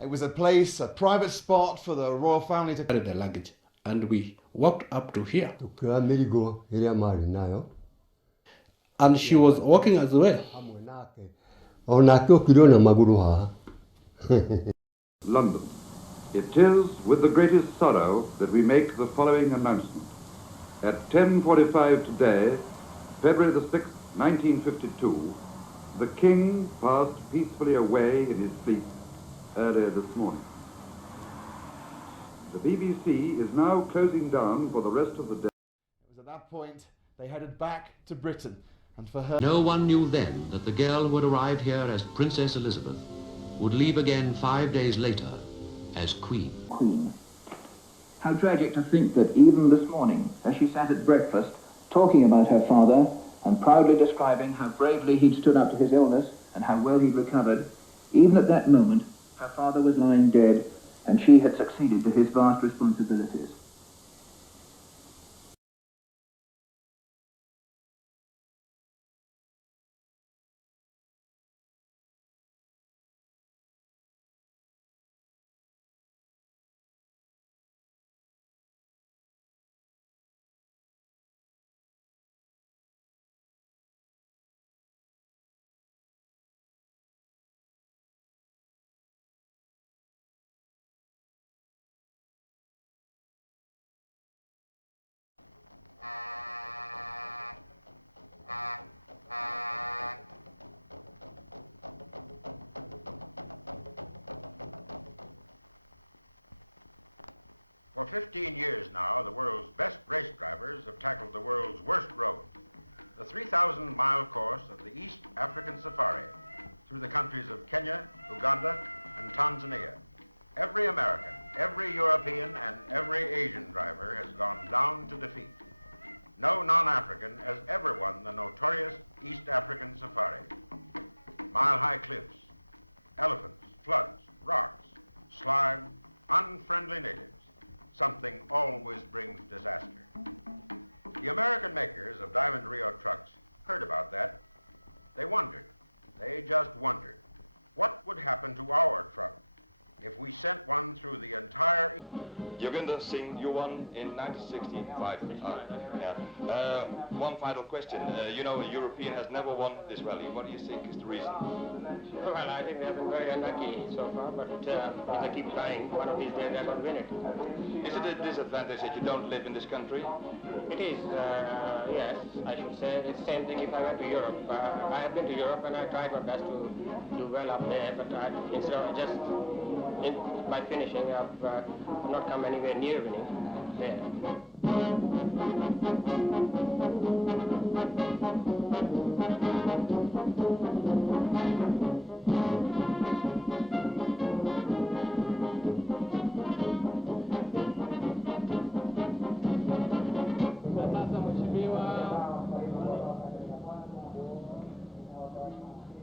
It was a place, a private spot for the royal family to carry the luggage, and we walked up to here. And she was walking as well. London. It is with the greatest sorrow that we make the following announcement. At 10:45 today, February the 6th, 1952, the King passed peacefully away in his sleep earlier this morning. The BBC is now closing down for the rest of the day. It was at that point they headed back to Britain, and for her... No one knew then that the girl who had arrived here as Princess Elizabeth would leave again 5 days later as Queen. Queen. How tragic to think that even this morning, as she sat at breakfast, talking about her father and proudly describing how bravely he'd stood up to his illness and how well he'd recovered, even at that moment, her father was lying dead and she had succeeded to his vast responsibilities. For 15 years now, the world's best race drivers have tackled the world's worst road. The 3,000-mile course of the East African Safari through the countries of Kenya, Uganda, and Tanzania. Every American, every European, and every Asian driver has gone down to defeat. No non-African has ever won the tallest East African Safari. Mile-high cliffs, elephants, floods, rocks, swells, unfriendly natives. Something always brings disaster. The American makers of down-the-rail trucks think about that. They wonder. They just wonder. What would happen to our truck if we sent them through the entire... Joginder Singh, you won in 1965. One final question. You know, a European has never won this rally. What do you think is the reason? Well, I think they have been very unlucky so far, but if they keep trying, one of these days they're going to win it. Is it a disadvantage that you don't live in this country? It is, yes, I should say. It's the same thing if I went to Europe. I have been to Europe and I tried my best to do well up there, but instead of just by finishing, I've not come anywhere near winning there.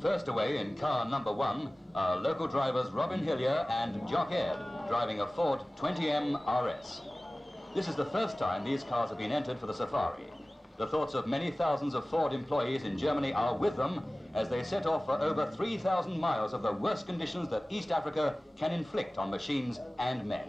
First away in car number 1 are local drivers Robin Hillier and Jock Aird, driving a Ford 20M RS. This is the first time these cars have been entered for the safari. The thoughts of many thousands of Ford employees in Germany are with them as they set off for over 3,000 miles of the worst conditions that East Africa can inflict on machines and men.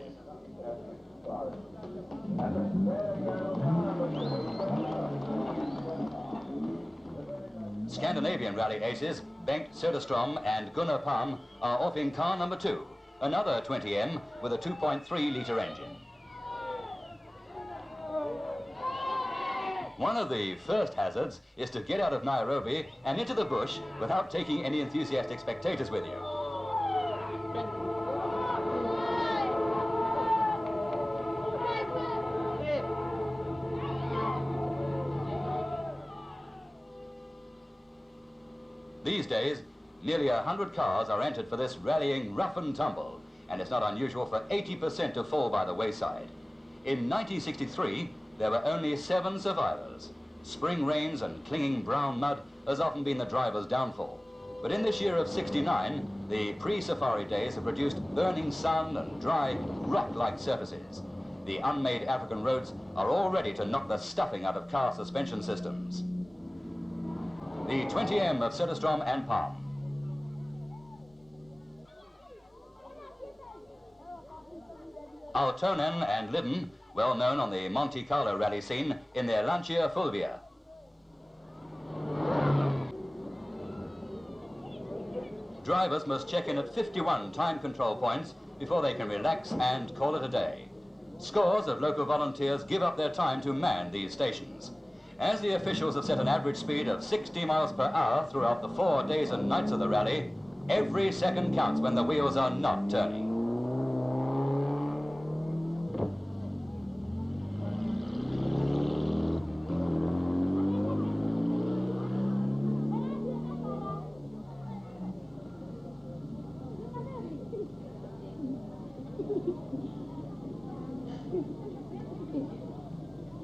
Scandinavian rally aces Bengt Söderström and Gunnar Palm are off in car number 2, another 20M with a 2.3-litre engine. One of the first hazards is to get out of Nairobi and into the bush without taking any enthusiastic spectators with you. These days, nearly 100 cars are entered for this rallying rough and tumble, and it's not unusual for 80% to fall by the wayside. In 1963, there were only 7 survivors. Spring rains and clinging brown mud has often been the driver's downfall. But in this year of '69, the pre-safari days have produced burning sun and dry, rock-like surfaces. The unmade African roads are all ready to knock the stuffing out of car suspension systems. The 20M of Söderström and Palm. Altonen and Lyddon, well known on the Monte Carlo rally scene in their Lancia Fulvia. Drivers must check in at 51 time control points before they can relax and call it a day. Scores of local volunteers give up their time to man these stations. As the officials have set an average speed of 60 miles per hour throughout the 4 days and nights of the rally, every second counts when the wheels are not turning.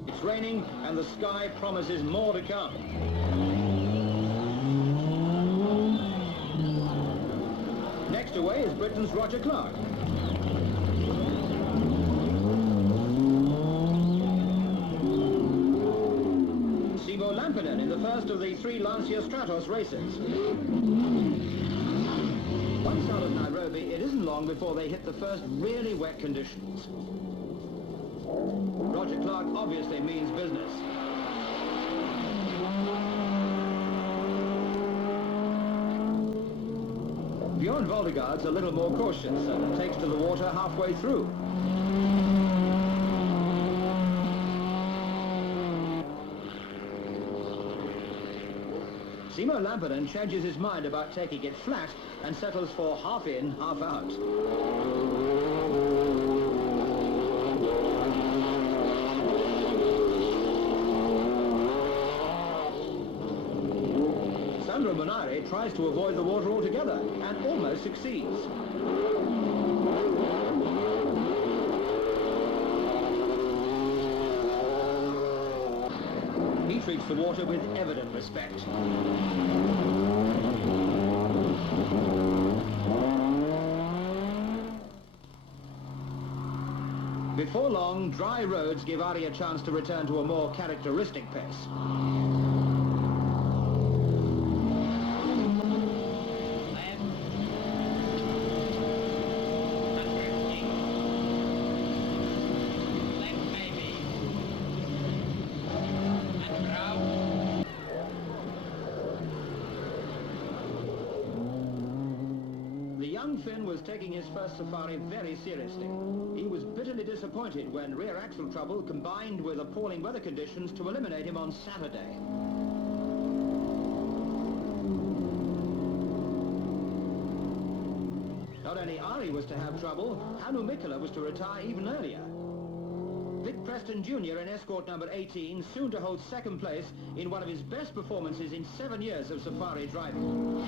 It's raining and the sky promises more to come. Next away is Britain's Roger Clark. Simo Lampinen in the first of the 3 Lancia Stratos races. Once out of Nairobi, it isn't long before they hit the first really wet conditions. Roger Clark obviously means business. Bjorn Voldegaard's a little more cautious and takes to the water halfway through. Simo Lampinen changes his mind about taking it flat and settles for half in, half out. Sandro Munari tries to avoid the water altogether and almost succeeds. He treats the water with evident respect. Before long, dry roads give Ari a chance to return to a more characteristic pace. Finn was taking his first safari very seriously. He was bitterly disappointed when rear axle trouble combined with appalling weather conditions to eliminate him on Saturday. Not only Ari was to have trouble, Hannu Mikkola was to retire even earlier. Vic Preston Jr. in escort number 18, soon to hold second place in one of his best performances in 7 years of safari driving.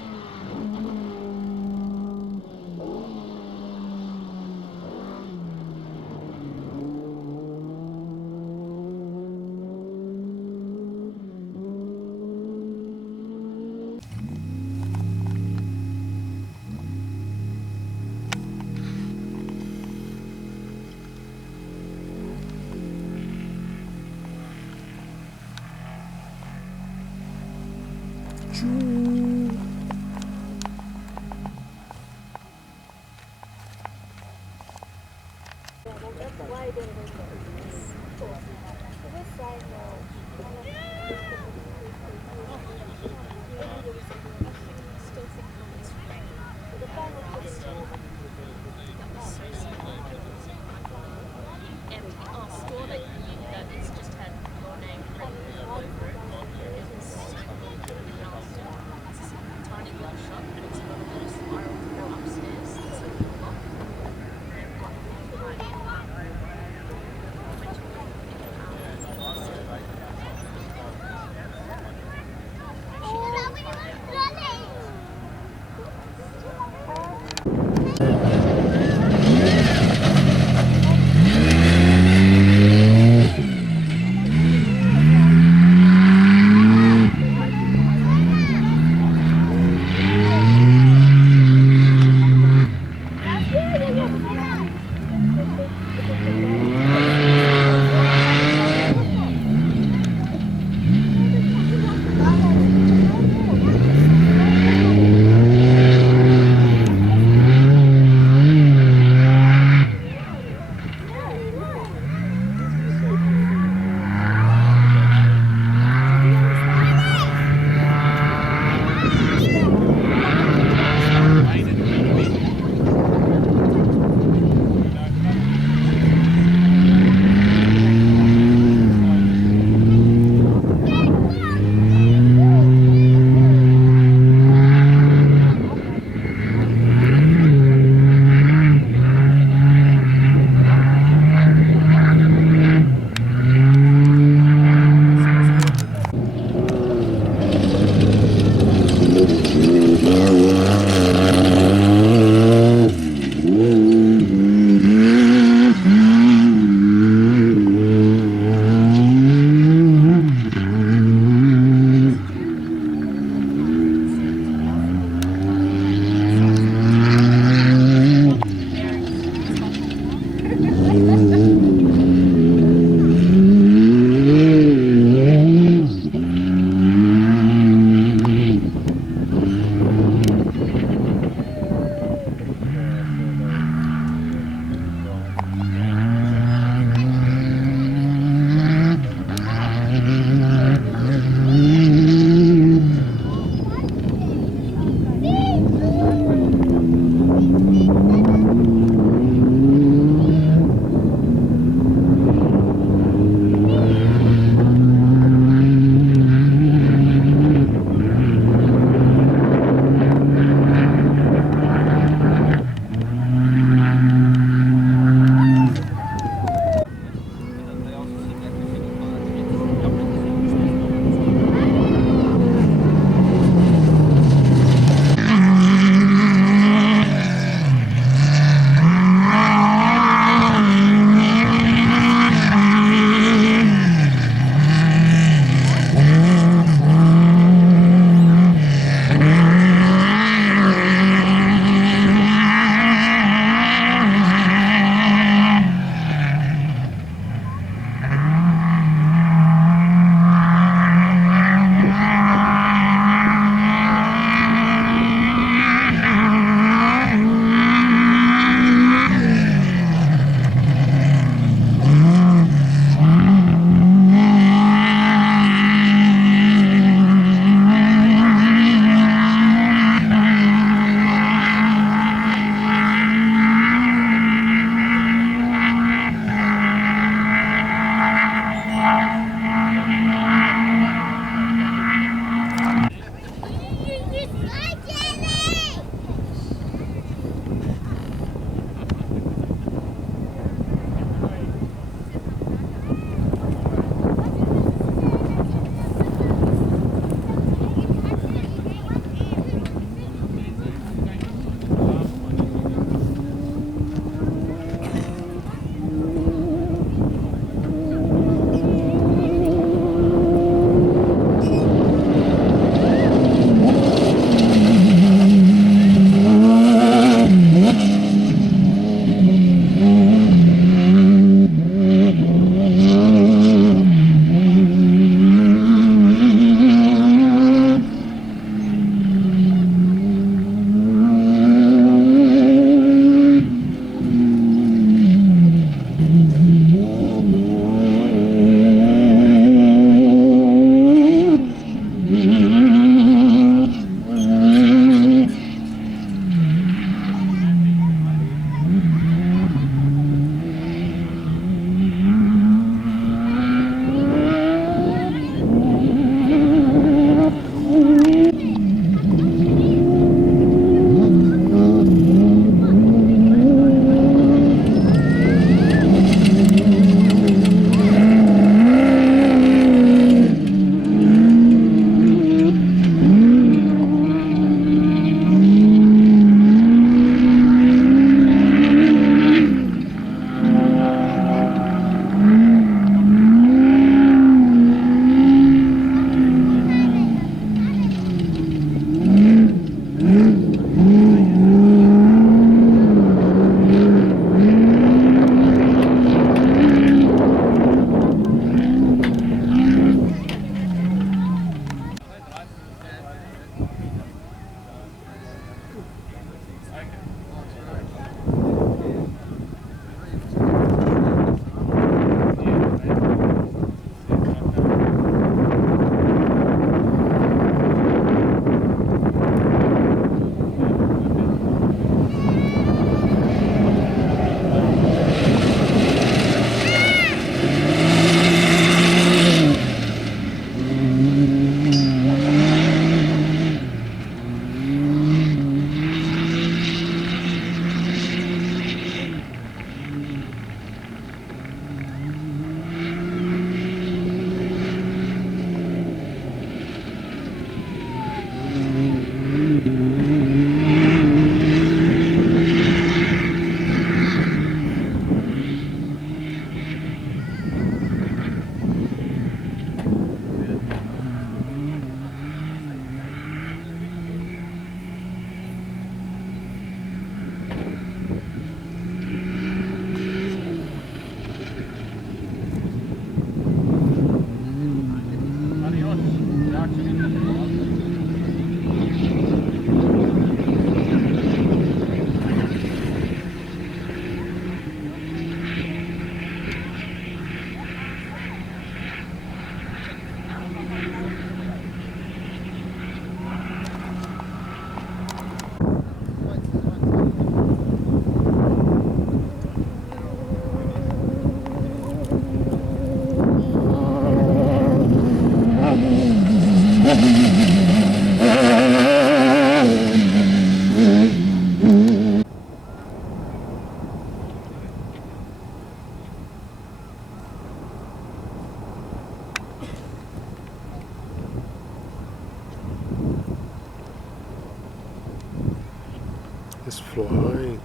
It's flying.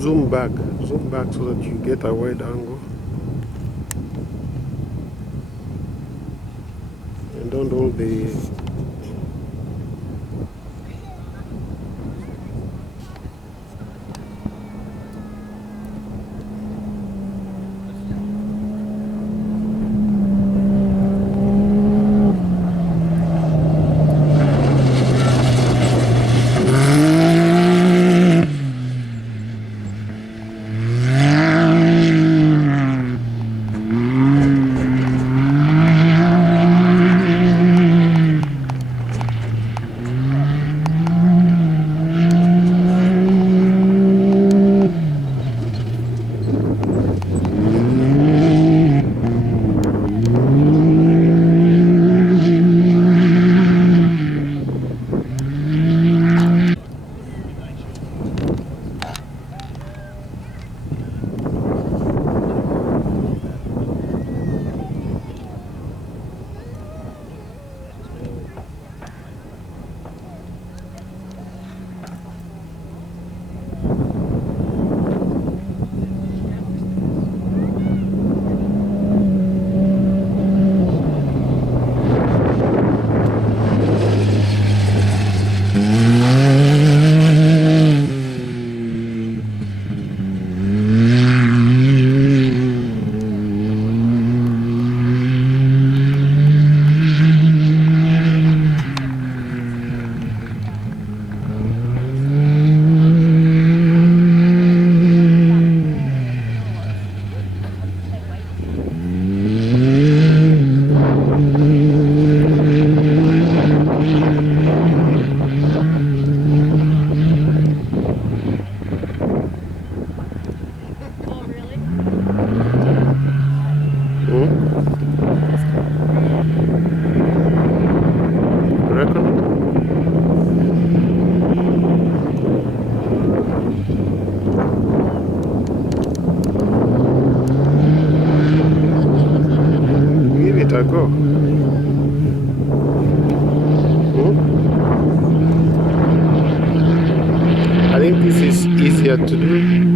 Zoom back so that you get a wide angle, and don't hold the go. I think this is easier to do.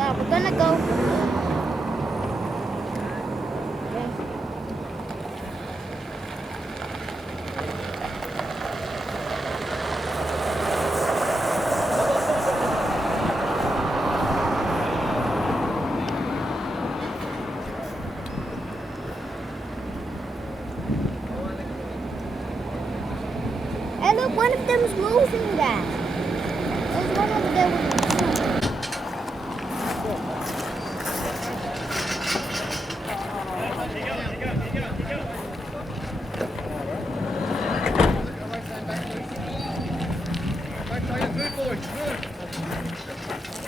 Well, we're gonna go. Hey, look, one of them's moving that. There's one over there with the Back by your 3 boys, good.